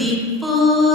People.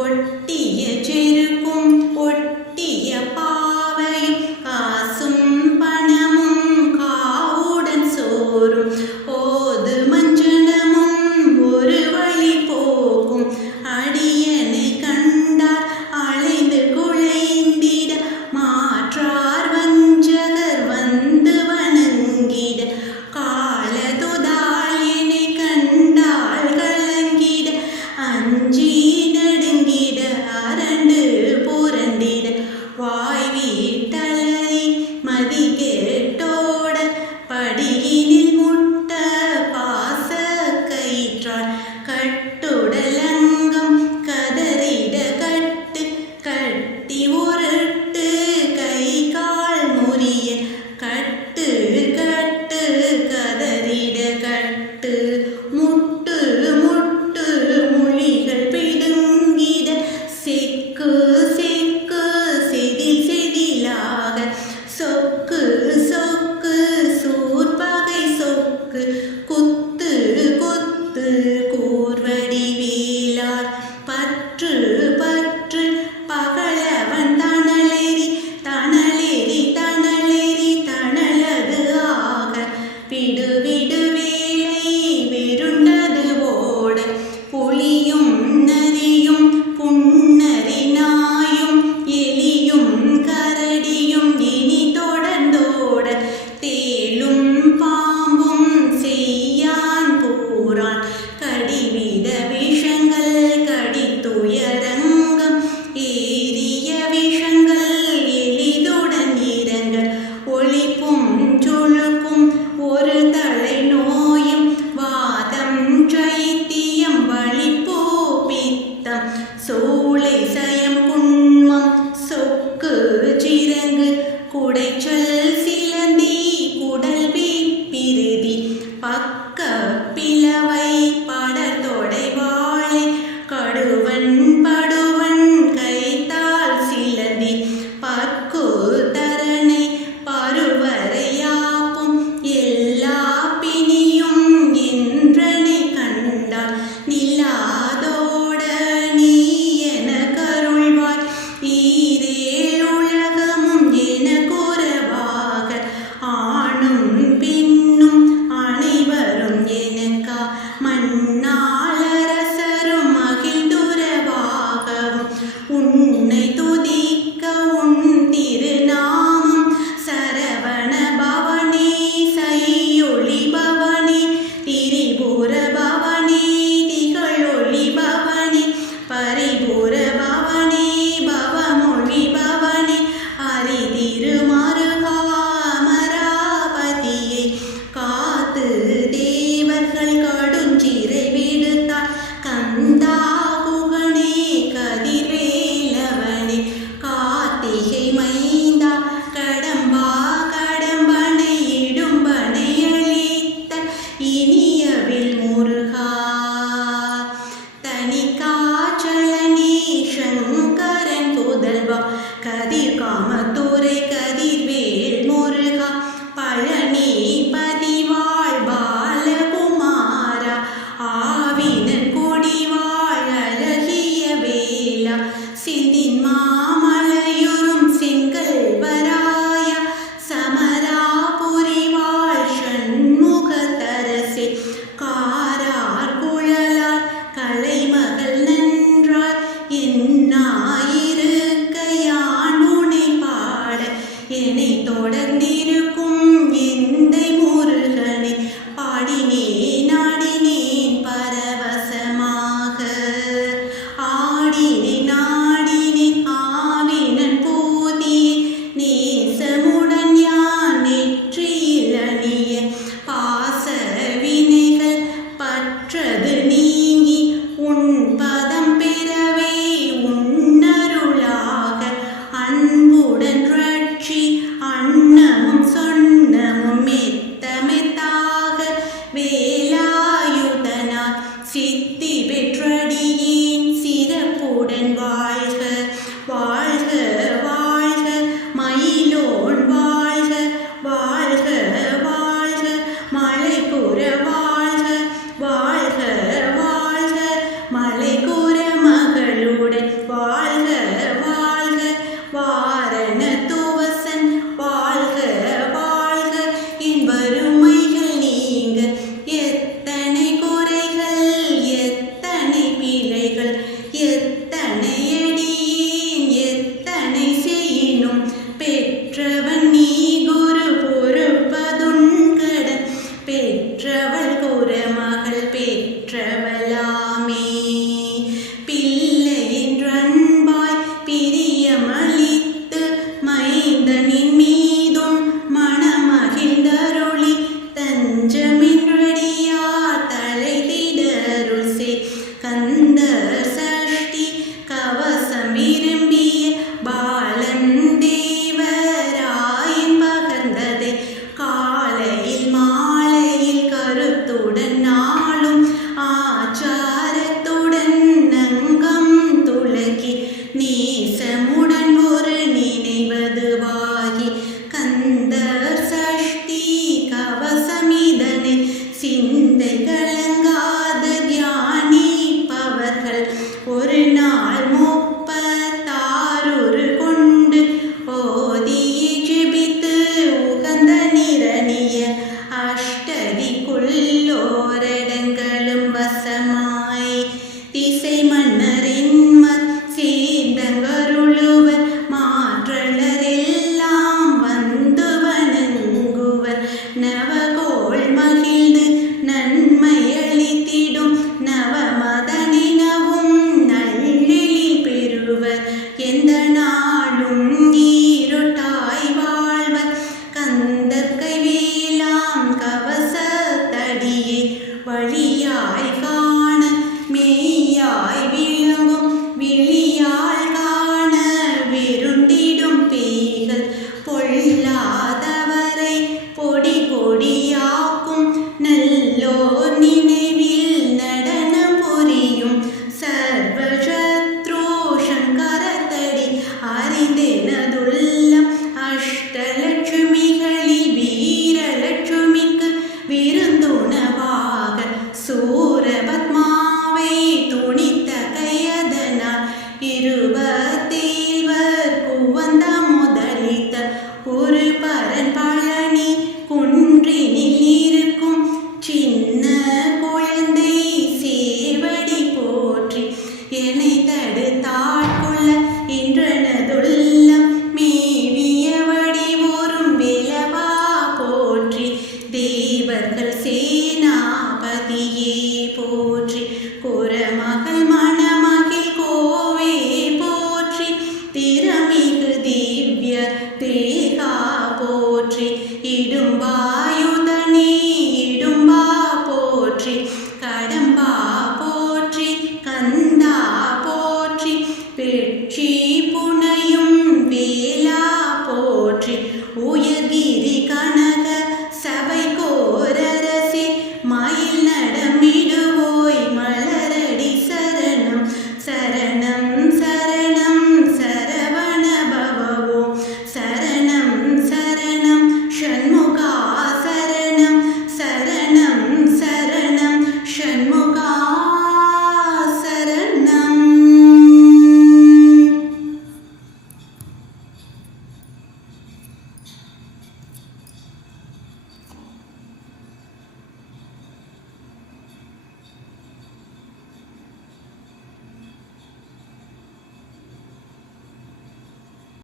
Google 你一般